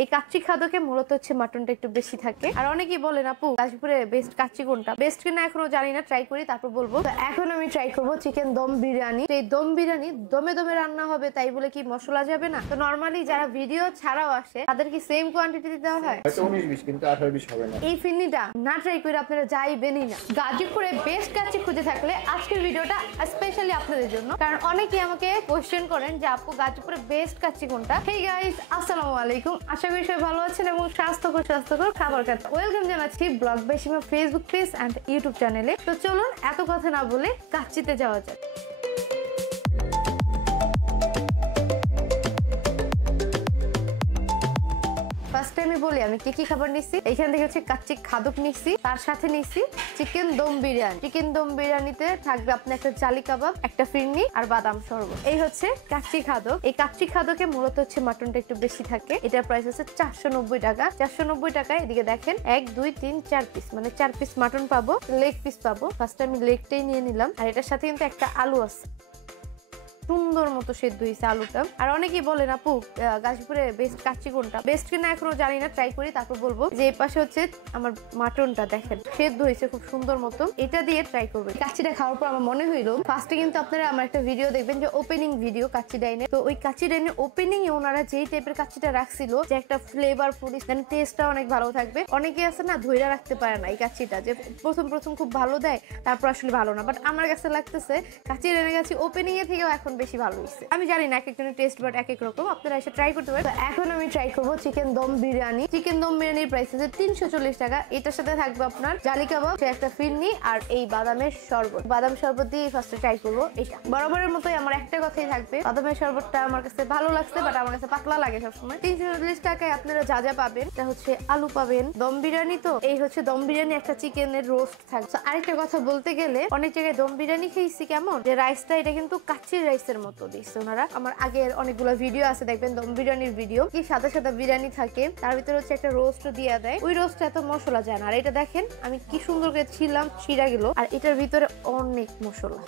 এই কাচ্চি খাদকে মূলত হচ্ছে মাটনটা একটু বেশি থাকে। আর অনেকেই বলেন আপু গাজীপুরে বেস্ট কাচ্চি কোনটা, বেস্ট কিনা এখনো জানি না, ট্রাই করি তারপর বলবো। তো এখন আমি ট্রাই করবো চিকেন দম বিরিয়ানি। এই দম বিরিয়ানি দমে দমে রান্না হবে, তাই বলে কি মশলা যাবে না? তো নরমালি যারা ভিডিও ছাড়াও আসে তাদের কি সেম কোয়ান্টিটি দেওয়া হয়? হয়তো 19-20 কিন্তু 18-20 হবে না। এই ফিরনিটা না ট্রাই করে আপনারা যাইবেনই না। গাজীপুরে বেস্ট কাচ্চি খুঁজে থাকলে আজকের ভিডিওটা স্পেশালি আপনাদের জন্য, কারণ অনেকেই আমাকে কোশ্চেন করেন যে আপু গাজীপুরে বেস্ট কাচ্চি কোনটা। হেই গাইস, আসসালামু আলাইকুম, আশা করি সবাই ভালো আছেন এবং স্বাস্থ্যকর খাবার খাচ্ছেন। ওয়েলকাম জানাচ্ছি ব্লগ বেশিমা ফেসবুক পেজ এন্ড ইউটিউব চ্যানেলে। তো চলুন এত কথা না বলে কাচ্চিতে যাওয়া যাক। ফার্স্ট টাইমে বলি আমি কি কি খাবার নিচ্ছি। এখান থেকে হচ্ছে কাচ্চি খাদক নিচ্ছি, তার সাথে নিচ্ছি চিকেন দম বিরিয়ানি। চিকেন দম বিরিয়ানিতে থাকবে আপনার একটা জালি কাবাব, একটা ফিরনি আর বাদাম শরবত। এই হচ্ছে কাচ্চি খাদক। এই কাচ্চি খাদকে মূলত হচ্ছে মাটনটা একটু বেশি থাকে। এটার প্রাইস হচ্ছে 490 টাকা। 490 টাকায় এদিকে দেখেন 1 2 3 4 পিস, মানে 4 পিস মাটন পাবো, লেগ পিস পাবো। ফার্স্ট আমি লেগটাই নিয়ে নিলাম। আর এটার সাথে কিন্তু একটা আলু আছে, সুন্দর মতো সেদ্ধ হয়েছে আলুটা। আর অনেকেই বলেন আপু গাজীপুরে বেস্ট কাচ্চি কোনটা, বেস্ট কিনা এখনো জানি না, ট্রাই করি তারপর বলবো। যে এই পাশে হচ্ছে আমার মাটনটা দেখেন সেদ্ধ হয়েছে খুব সুন্দর মতো, এটা দিয়ে ট্রাই করবো। কাচ্চিটা খাওয়ার পর আমার মনে হইলো ফার্স্টে কিন্তু আপনারা আমার একটা ভিডিও দেখবেন যে ওপেনিং ভিডিও কাচ্চি ডাইনে। তো ওই কাচ্চি ডাইনে ওপেনিং এ ওনারা যেই টাইপের কাচ্চিটা রাখছিল যে একটা ফ্লেভারফুল, দেন টেস্টটা অনেক ভালো থাকবে। অনেকে আছে না ধইরা রাখতে পারে না এই কাচ্চিটা, যে প্রথম খুব ভালো দেয় তারপর আসলে ভালো না। বাট আমার কাছে লাগতেছে কাচ্চি ডাইনে কাচ্চি ওপেনিং এ থেকেও এখন বেশি ভালো হয়েছে। আমি জানি না এক একজনের টেস্ট বাট এক এক রকম, আপনারা এসে ট্রাই করতে পারেন। এখন আমি ট্রাই করবো চিকেন দম বিরিয়ানি। চিকেন দম বিরিয়ানির প্রাইস হচ্ছে 340 টাকা। এটার সাথে থাকবে আপনার জালি কাবাব, একটা ফিরনি আর এই বাদামের শরবত। বাদাম শরবত দিয়ে ফার্স্টে ট্রাই করবো। এটা বরাবরের মতোই আমার একটা কথাই থাকবে, বাদামের শরবতটা আমার কাছে ভালো লাগছে বাট আমার কাছে পাতলা লাগে সবসময়। 340 টাকায় আপনারা যা যা পাবেন, এটা হচ্ছে আলু পাবেন, দম বিরিয়ানি, তো এই হচ্ছে দম বিরিয়ানি, একটা চিকেনের রোস্ট থাকবে। আরেকটা কথা বলতে গেলে অনেক জায়গায় দম বিরিয়ানি খেয়েছি কেমন, যে রাইসটা এটা কিন্তু কাচ্চির রাইসের মতো দিচ্ছে ওনারা। আমার আগের অনেকগুলো ভিডিও আছে দেখবেন দম বিরিয়ানির ভিডিও, কি সাদা সাদা বিরিয়ানি থাকে, তার ভিতরে হচ্ছে একটা রোস্ট দিয়ে দেয়। ওই রোস্টটা এত মশলা যায় না। আর এটা দেখেন আমি কি সুন্দর করে ছিলাম, ছিঁড়া গেল। আর এটার ভিতরে অনেক মশলা,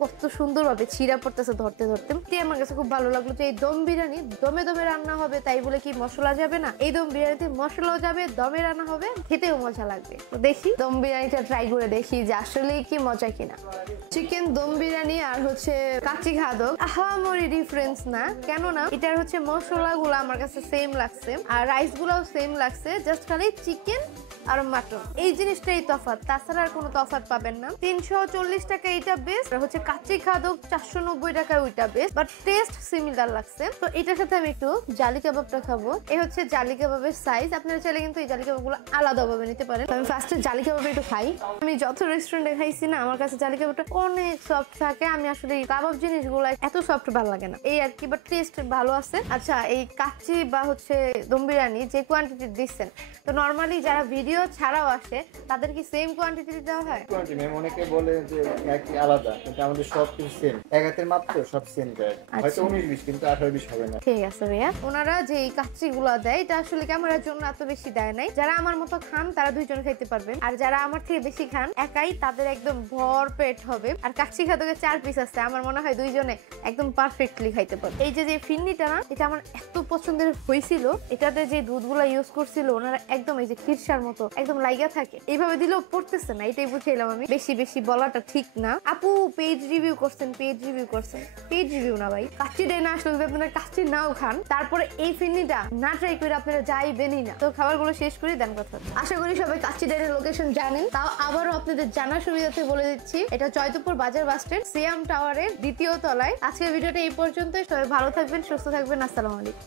কত সুন্দর ভাবে ছিঁড়া পড়তেছে ধরতে ধরতে। আমার কাছে খুব ভালো লাগলো যে এই দম বিরিয়ানি দমে দমে রান্না হবে, তাই বলে কি মশলা যাবে না? এই দম বিরিয়ানিতে মশলাও যাবে, দমে রান্না হবে, খেতেও মজা লাগবে। তো দেখি দম বিরিয়ানিটা ট্রাই করে দেখি যে আসলে কি মজা কিনা। চিকেন দম বিরিয়ানি আর হচ্ছে কাচ্চি খাদক আহামরি ডিফারেন্স না, কেননা এটার হচ্ছে মশলাগুলো আমার কাছে সেম লাগছে আর রাইস গুলাও সেম লাগছে, জাস্ট খালি চিকেন আর মাটন এই জিনিসটাই তফাৎ, তাছাড়া আর কোনো তফাৎ পাবেন না। 340 টাকা এটা বেস্ট, হচ্ছে কাচ্চি খাদক 490 টাকা ওইটা বেস্ট, বাট টেস্ট সিমিলার লাগছে। তো এটার সাথে আমি একটু জালি কাবাবটা খাবো। এই হচ্ছে জালি কাবাবের সাইজ, আপনারা চাইলে কিন্তু এই জালি কাবাবগুলো আলাদাভাবে নিতে পারেন। আমি ফার্স্টে জালি কাবাব একটু খাই। আমি যত রেস্টুরেন্টে খাইছি না, আমার কাছে জালি কাবাবটা অনেক সফট থাকে। আমি আসলে কাবাব জিনিসগুলো এত সফট ভালো লাগে না, এই আর কি, বাট টেস্ট ভালো আছে। আচ্ছা, এই কাচ্চি বা হচ্ছে দম বিরিয়ানি যে কোয়ান্টিটি দিচ্ছেন, তো নরমালি যারা ভিডিও ছাড়াও আসে তাদের কি সেম কোয়ান্টিটি দেওয়া হয়? কোয়ান্টিটি ম্যাম অনেকে বলে যে একই আলাদা, কিন্তু আমাদের সব কিছু সেম, এক হাতের মাপ তো সব সেম দেয়। হয়তো 19-20 কিন্তু 18-20 হবে না। ঠিক আছে ভাইয়া, ওনারা যে এই কাচ্চিগুলো দেয় এটা আসলে ক্যামেরার জন্য এত বেশি দেয় নাই। যারা আমার মতো খান তারা দুইজন খাইতে পারবেন, আর যারা আমার থেকে বেশি খান একাই, তাদের একদম ভর পেট হবে। আর কাচ্চি খাদকে 4 পিস আছে, আমার মনে হয় দুইজনে একদম পারফেক্টলি খাইতে পারবে। এই যে ফিরনিটা না, এটা আমার এত পছন্দের হয়েছিল। এটাতে যে দুধগুলা ইউজ করছিল ওনারা একদম এই যে খিরসার মতো একদম লাইগা থাকে, এইভাবে দিলেও পড়তেছে না। এটাই বুঝাইলাম আমি, বেশি বেশি বলাটা ঠিক না। আপু পেজ রিভিউ করছেন, পেজ রিভিউ না ভাই। কাচ্চি ডাই না আসলে আপনারা কাচ্চি নাও খান, তারপরে এই ফিরনিটা না ট্রাই করে আপনারা যাইবেনই না। তো খাবারগুলো শেষ করে দেন কথা। আশা করি সবাই কাচ্চি ডাইয়ের লোকেশন জানেন, তাও আবারও আপনাদের জানার সুবিধাতে বলে দিচ্ছি। এটা জয়দেবপুর বাজার বাস স্ট্যান্ড, সিয়াম টাওয়ারের 2য় তলায়। আজকের ভিডিওটা এই পর্যন্তই। সবাই ভালো থাকবেন, সুস্থ থাকবেন। আসসালামু আলাইকুম।